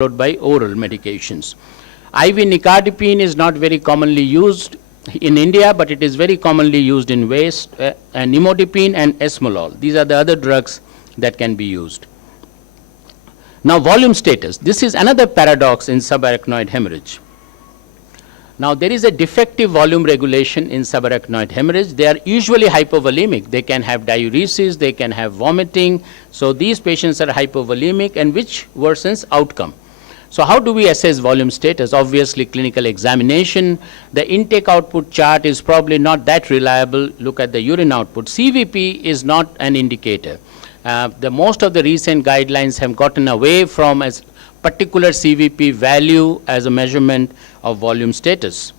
followed by oral medications. IV nicardipine is not very commonly used in India, but it is very commonly used in West, and nimodipine and esmolol. These are the other drugs that can be used. Now, volume status. This is another paradox in subarachnoid hemorrhage. Now, there is a defective volume regulation in subarachnoid hemorrhage. They are usually hypovolemic. They can have diuresis, they can have vomiting. So, these patients are hypovolemic, and which worsens outcome. So, how do we assess volume status? Obviously, clinical examination. The intake output chart is probably not that reliable. Look at the urine output. CVP is not an indicator. Most of the recent guidelines have gotten away from a particular CVP value as a measurement of volume status,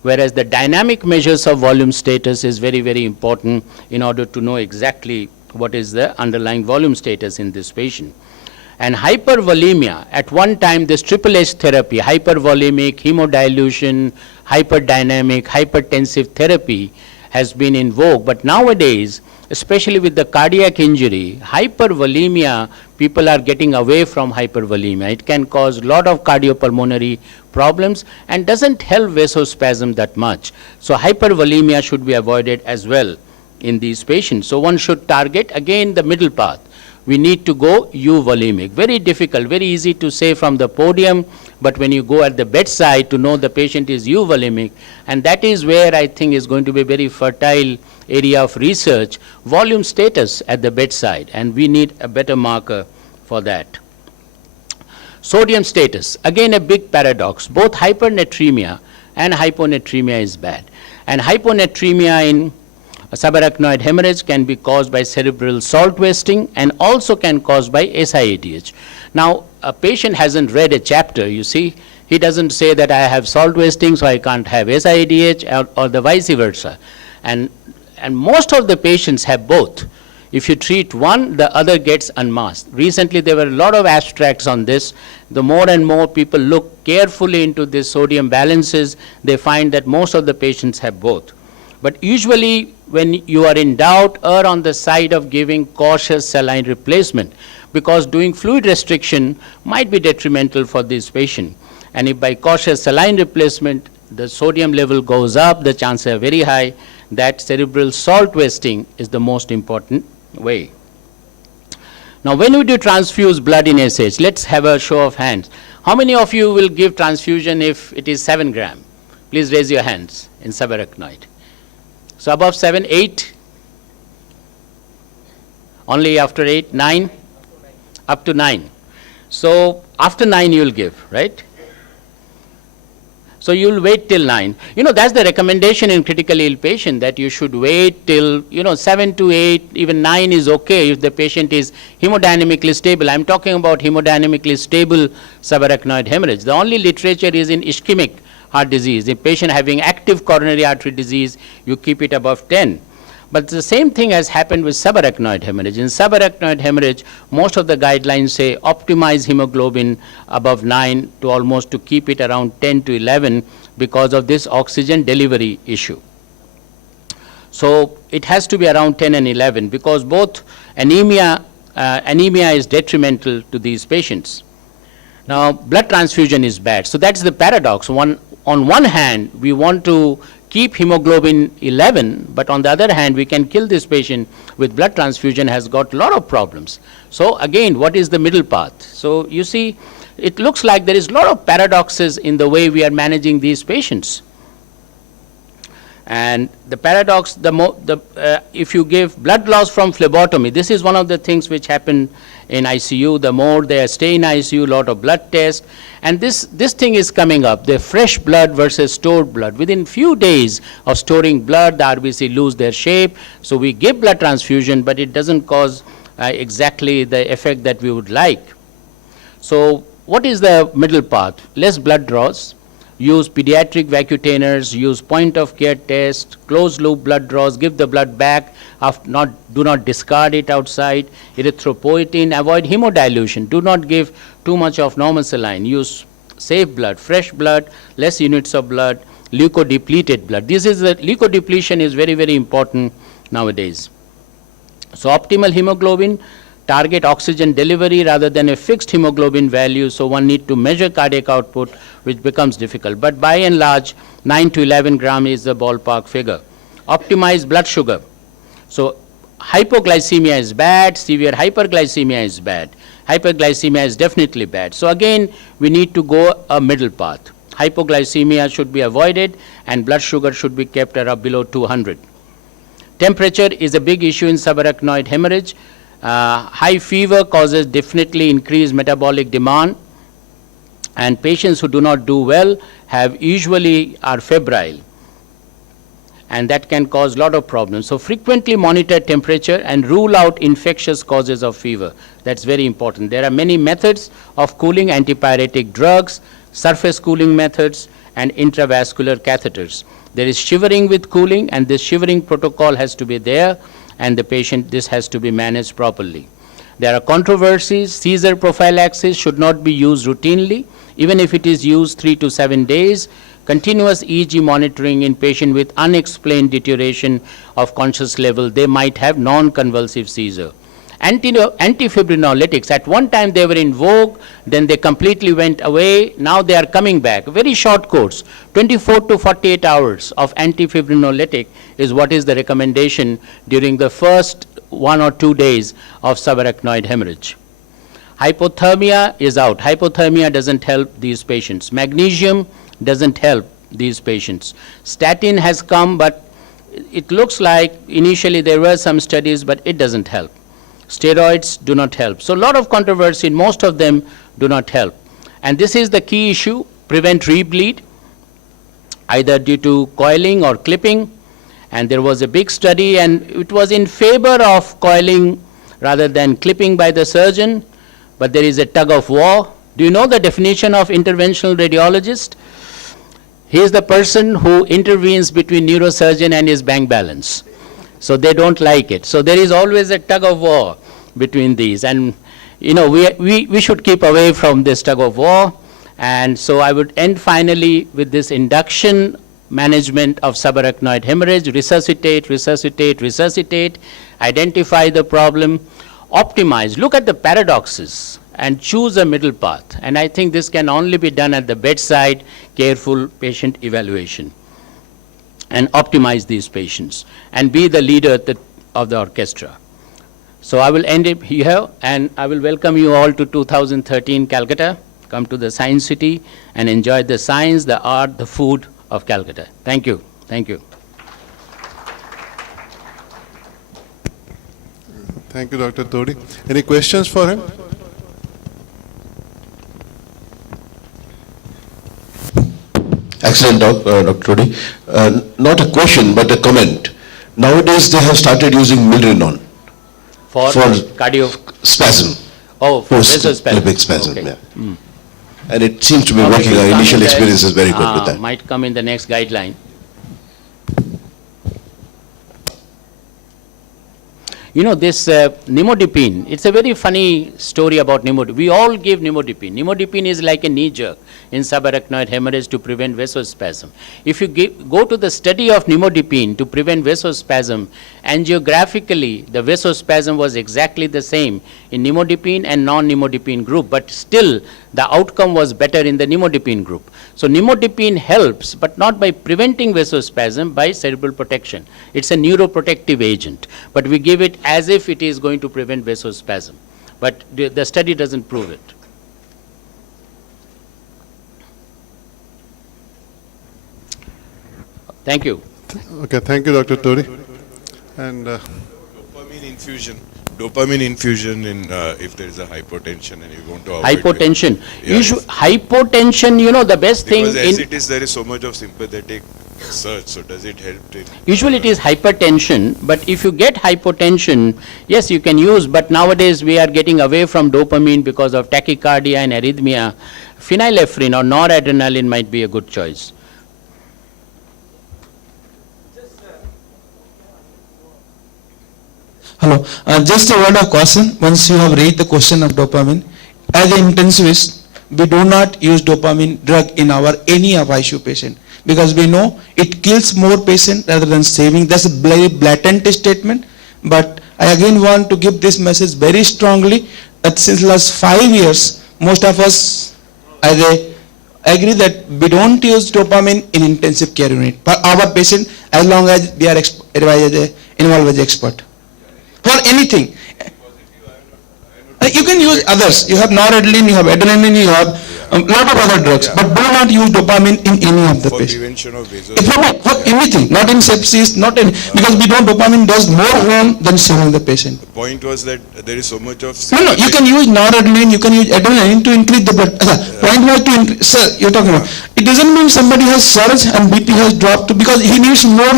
whereas the dynamic measures of volume status is very, very important in order to know exactly what is the underlying volume status in this patient. And hypervolemia, at one time this triple H therapy, hypervolemic, hemodilution, hyperdynamic, hypertensive therapy has been in vogue, but nowadays, especially with the cardiac injury, hypervolemia, people are getting away from hypervolemia. It can cause a lot of cardiopulmonary problems and doesn't help vasospasm that much. So hypervolemia should be avoided as well in these patients. So one should target again the middle path. We need to go euvolemic. Very difficult, very easy to say from the podium, but when you go at the bedside to know the patient is euvolemic, and that is where I think is going to be a very fertile area of research, volume status at the bedside, and we need a better marker for that. Sodium status, again a big paradox. Both hypernatremia and hyponatremia is bad. And hyponatremia in subarachnoid hemorrhage can be caused by cerebral salt wasting and also can cause by SIADH. Now, a patient hasn't read a chapter, you see. He doesn't say that I have salt wasting, so I can't have SIADH, or the vice versa. And most of the patients have both. If you treat one, the other gets unmasked. Recently, there were a lot of abstracts on this. The more and more people look carefully into this sodium balances, they find that most of the patients have both. But usually, when you are in doubt, err on the side of giving cautious saline replacement, because doing fluid restriction might be detrimental for this patient. And if by cautious saline replacement, the sodium level goes up, the chances are very high that cerebral salt wasting is the most important way. Now, when we do transfuse blood in SH, let's have a show of hands. How many of you will give transfusion if it is 7 gram? Please raise your hands in subarachnoid. So above 7, 8? Only after 8, 9? Up to 9. So after 9 you will give, right? So you will wait till 9. You know, that's the recommendation in critically ill patient, that you should wait till, 7 to 8, even 9 is okay if the patient is hemodynamically stable. I'm talking about hemodynamically stable subarachnoid hemorrhage. The only literature is in ischemic heart disease. A patient having active coronary artery disease, you keep it above 10. But the same thing has happened with subarachnoid hemorrhage. In subarachnoid hemorrhage, most of the guidelines say optimize hemoglobin above 9 to keep it around 10 to 11 because of this oxygen delivery issue. So it has to be around 10 and 11 because both anemia is detrimental to these patients. Now, blood transfusion is bad. So that's the paradox. On one hand, we want to keep hemoglobin 11, but on the other hand, we can kill this patient with blood transfusion, has got a lot of problems. So again, what is the middle path? So you see, it looks like there is a lot of paradoxes in the way we are managing these patients. And the paradox, if you give blood loss from phlebotomy, this is one of the things which happen in ICU. The more they stay in ICU, a lot of blood tests. And this thing is coming up, the fresh blood versus stored blood. Within few days of storing blood, the RBC lose their shape. So we give blood transfusion, but it doesn't cause exactly the effect that we would like. So what is the middle path? Less blood draws. Use pediatric vacutainers, use point of care test, closed loop blood draws, give the blood back, do not discard it outside, erythropoietin, avoid hemodilution, do not give too much of normal saline, use safe blood, fresh blood, less units of blood, leukodepleted blood. Leukodepletion is very, very important nowadays. So optimal hemoglobin, target oxygen delivery rather than a fixed hemoglobin value, so one need to measure cardiac output, which becomes difficult. But by and large, 9 to 11 gram is the ballpark figure. Optimize blood sugar. So hypoglycemia is bad, severe hyperglycemia is bad. Hyperglycemia is definitely bad. So again, we need to go a middle path. Hypoglycemia should be avoided and blood sugar should be kept around below 200. Temperature is a big issue in subarachnoid hemorrhage. High fever causes definitely increased metabolic demand, and patients who do not do well usually are febrile, and that can cause a lot of problems. So frequently monitor temperature and rule out infectious causes of fever. That's very important. There are many methods of cooling: antipyretic drugs, surface cooling methods, and intravascular catheters. There is shivering with cooling, and this shivering protocol has to be there, and the patient, this has to be managed properly. There are controversies. Seizure prophylaxis should not be used routinely, even if it is used 3 to 7 days. Continuous EEG monitoring in patient with unexplained deterioration of conscious level, they might have non-convulsive seizure. Antifibrinolytics, at one time they were in vogue, then they completely went away, now they are coming back. A very short course, 24 to 48 hours of antifibrinolytic is what is the recommendation during the first 1 or 2 days of subarachnoid hemorrhage. Hypothermia is out. Hypothermia doesn't help these patients. Magnesium doesn't help these patients. Statin has come, but it looks like initially there were some studies, but it doesn't help. Steroids do not help. So a lot of controversy, most of them do not help. And this is the key issue: prevent rebleed, either due to coiling or clipping. And there was a big study, and it was in favor of coiling rather than clipping by the surgeon, but there is a tug of war. Do you know the definition of interventional radiologist? He is the person who intervenes between neurosurgeon and his bank balance. So they don't like it. So there is always a tug of war between these. And you know, we should keep away from this tug of war. And so I would end finally with this induction management of subarachnoid hemorrhage: resuscitate, resuscitate, resuscitate, identify the problem, optimize, look at the paradoxes, and choose a middle path. And I think this can only be done at the bedside, careful patient evaluation, and optimize these patients, and be the leader of the orchestra. So I will end it here, and I will welcome you all to 2013 Calcutta. Come to the Science City and enjoy the science, the art, the food of Calcutta. Thank you. Thank you. Thank you, Dr. Todi. Any questions for him? Excellent, Dr. Todi. Not a question, but a comment. Nowadays, they have started using milrinone For cardio spasm. Oh, for vasospasm. Post-Olympic spasm, Okay. yeah. And it seems to be Okay, working. will Our come initial in the- experience is very good with that. Might come in the next guideline. You know, this nimodipine, it's a very funny story about nimodipine. We all give nimodipine. Nimodipine is like a knee jerk in subarachnoid hemorrhage to prevent vasospasm. If you go to the study of nimodipine to prevent vasospasm, angiographically, the vasospasm was exactly the same in nimodipine and non-nimodipine group, but still the outcome was better in the nimodipine group. So nimodipine helps, but not by preventing vasospasm, by cerebral protection. It's a neuroprotective agent, but we give it as if it is going to prevent vasospasm. But the study doesn't prove it. Thank you. Okay, thank you, Dr. Todi. And Dopamine infusion in if there is a hypotension and you want to avoid Hypotension. Yeah, Hypotension, you know, the best thing because as in... it is, there is so much of sympathetic surge, so does it help in... Usually it is hypertension, but if you get hypotension, yes, you can use, but nowadays we are getting away from dopamine because of tachycardia and arrhythmia. Phenylephrine or noradrenaline might be a good choice. Hello. Just a word of caution. Once you have raised the question of dopamine, as an intensivist, we do not use dopamine drug in any of ICU patient because we know it kills more patient rather than saving. That's a very blatant statement. But I again want to give this message very strongly that since last 5 years, most of us as a agree that we don't use dopamine in intensive care unit for our patient as long as they are involved as expert. For anything. You can use others. You have noradrenaline, you have adrenaline, you have a lot of other drugs, but do not use dopamine in any of the For patients. prevention of For anything, not in sepsis, not in, because we know dopamine does more harm than saving the patient. The point was that there is so much of No, you can use noradrenaline, you can use adrenaline to increase the blood. Point was to increase, sir, you're talking about. It doesn't mean somebody has surge and BP has dropped because he needs more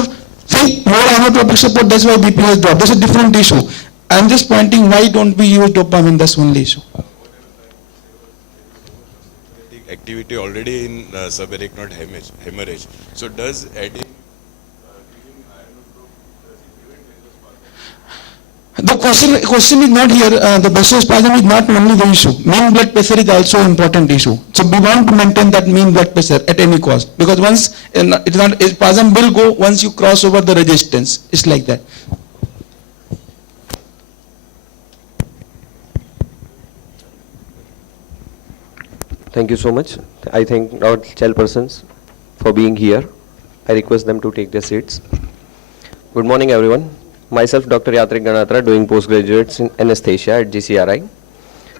inotropic support, that's why BP has dropped. That's a different issue. I'm just pointing why don't we use dopamine, that's only issue. activity already in subarachnoid hemorrhage. So does adding The question is not here, the vasospasm is not only the issue. Mean blood pressure is also an important issue. So we want to maintain that mean blood pressure at any cost. Because once, spasm will go once you cross over the resistance. It's like that. Thank you so much. I thank our chairpersons for being here. I request them to take their seats. Good morning, everyone. Myself, Dr. Yatrik Ganatra, doing postgraduates in anesthesia at GCRI.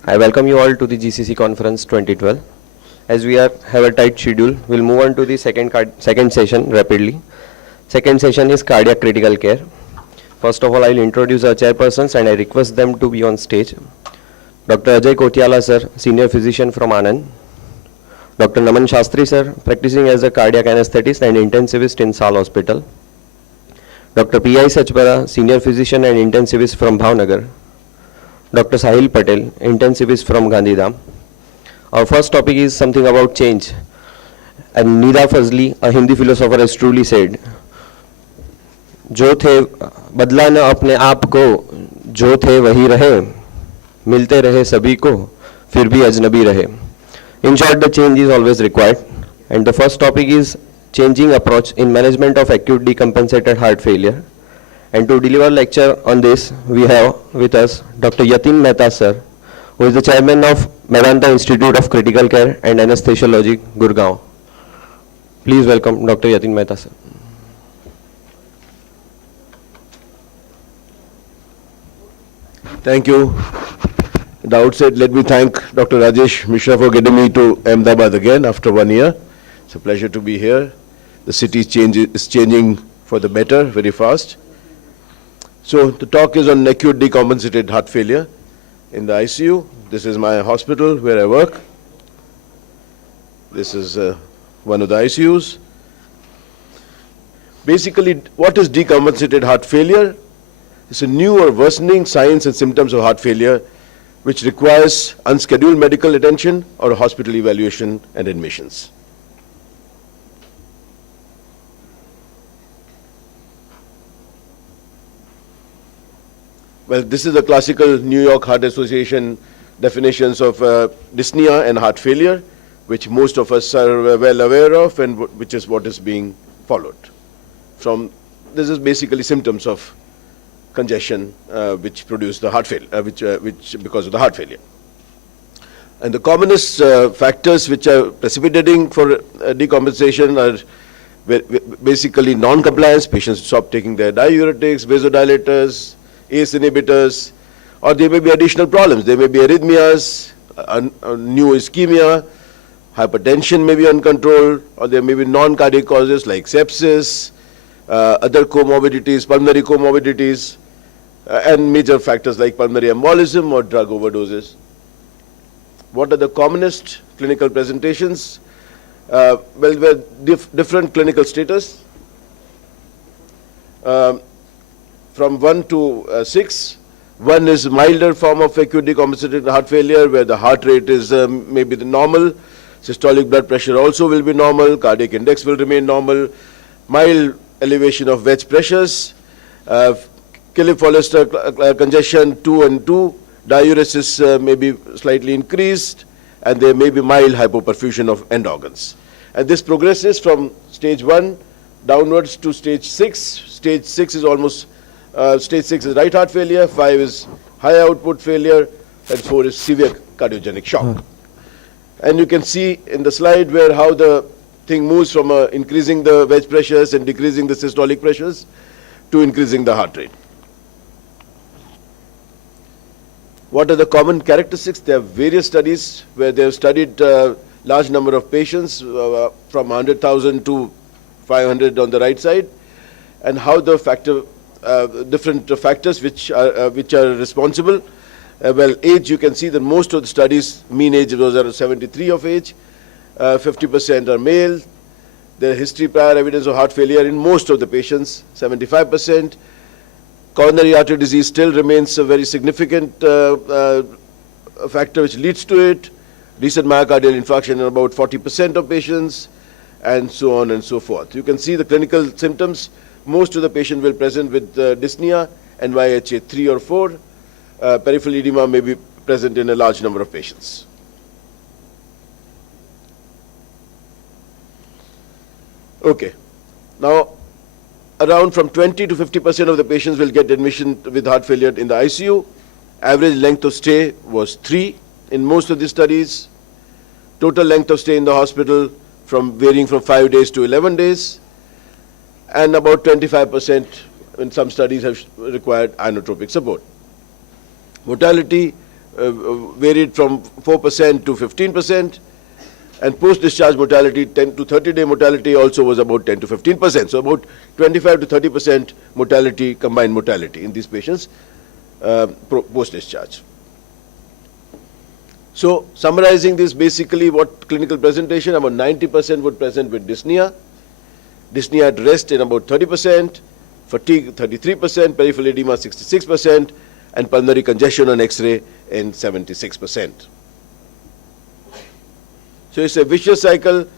I welcome you all to the GCC conference 2012. As we have a tight schedule, we'll move on to the second session rapidly. Second session is cardiac critical care. First of all, I'll introduce our chairpersons and I request them to be on stage. Dr. Ajay Kotiala sir, senior physician from Anand. Dr. Naman Shastri sir, practicing as a cardiac anesthetist and intensivist in Sal Hospital. Dr. P.I. Sachpara, senior physician and intensivist from Bhavnagar. Dr. Sahil Patel, intensivist from Gandhidham. Our first topic is something about change. And Nida Fazli, a Hindi philosopher, has truly said, जो थे बदला न अपने आप को, जो थे वही रहे, मिलते रहे सभी को, फिर भी अजनबी रहे. In short, the change is always required. And the first topic is changing approach in management of acute decompensated heart failure. And to deliver lecture on this, we have with us Dr. Yatin Mehta sir, who is the chairman of Medanta Institute of Critical Care and Anesthesiology, Gurgaon. Please welcome Dr. Yatin Mehta sir. Thank you. At the outset, let me thank Dr. Rajesh Mishra for getting me to Ahmedabad again after 1 year. It's a pleasure to be here. The city is changing for the better very fast. So the talk is on acute decompensated heart failure in the ICU. This is my hospital where I work. This is one of the ICUs. Basically, what is decompensated heart failure? It's a new or worsening signs and symptoms of heart failure which requires unscheduled medical attention or hospital evaluation and admissions. Well, this is the classical New York Heart Association definitions of dyspnea and heart failure, which most of us are well aware of and which is what is being followed. This is basically symptoms of congestion which produce the heart failure, which because of the heart failure. And the commonest factors which are precipitating for decompensation are basically non-compliance. Patients stop taking their diuretics, vasodilators, ACE inhibitors, or there may be additional problems. There may be arrhythmias, new ischemia, hypertension may be uncontrolled, or there may be non-cardiac causes like sepsis, other comorbidities, pulmonary comorbidities, and major factors like pulmonary embolism or drug overdoses. What are the commonest clinical presentations? Well, there are different clinical status. From 1 to 6, 1 is milder form of acute decompensated heart failure where the heart rate is maybe the normal, systolic blood pressure also will be normal, cardiac index will remain normal, mild elevation of wedge pressures, Killick-Forrester congestion 2 and 2, diuresis may be slightly increased, and there may be mild hypoperfusion of end organs. And this progresses from stage 1 downwards to stage 6. Stage 6 is almost Stage 6 is right heart failure, 5 is high output failure, and 4 is severe cardiogenic shock. And you can see in the slide where how the thing moves from increasing the wedge pressures and decreasing the systolic pressures to increasing the heart rate. What are the common characteristics? There are various studies where they have studied large number of patients from 100,000 to 500 on the right side, and how the different factors which are responsible. Well, age, you can see that most of the studies, mean age was around 73 of age, 50% are male. There is history prior evidence of heart failure in most of the patients, 75%. Coronary artery disease still remains a very significant factor which leads to it. Recent myocardial infarction in about 40% of patients, and so on and so forth. You can see the clinical symptoms. Most of the patient will present with dyspnea, NYHA 3 or 4. Peripheral edema may be present in a large number of patients. Okay. Now, around from 20 to 50% of the patients will get admission with heart failure in the ICU. Average length of stay was 3 in most of the studies. Total length of stay in the hospital varying from 5 days to 11 days. And about 25% in some studies have required inotropic support. Mortality varied from 4% to 15%. And post-discharge mortality, 10 to 30-day mortality also was about 10 to 15%. So about 25 to 30% mortality, combined mortality in these patients post-discharge. So summarizing this, basically what clinical presentation, about 90% would present with dyspnea. Dyspnea at rest in about 30%, fatigue 33%, peripheral edema 66%, and pulmonary congestion on X-ray in 76%. So it's a vicious cycle.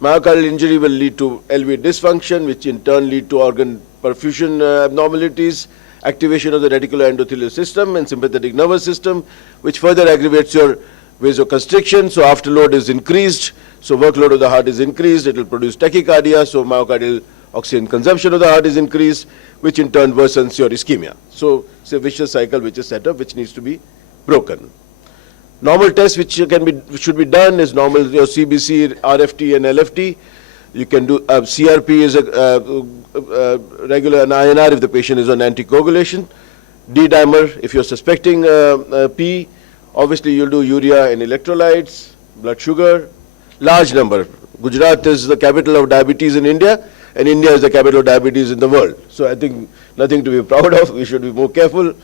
Myocardial injury will lead to LV dysfunction, which in turn lead to organ perfusion abnormalities, activation of the reticuloendothelial system and sympathetic nervous system, which further aggravates your vasoconstriction. So afterload is increased. So workload of the heart is increased. It will produce tachycardia. So myocardial oxygen consumption of the heart is increased, which in turn worsens your ischemia. So it's a vicious cycle which is set up, which needs to be broken. Normal tests which should be done is normal your CBC, RFT, and LFT. You can do CRP is a regular, an INR if the patient is on anticoagulation. D-dimer if you're suspecting P. Obviously you'll do urea and electrolytes, blood sugar, large number. Gujarat is the capital of diabetes in India, and India is the capital of diabetes in the world. So I think nothing to be proud of. We should be more careful.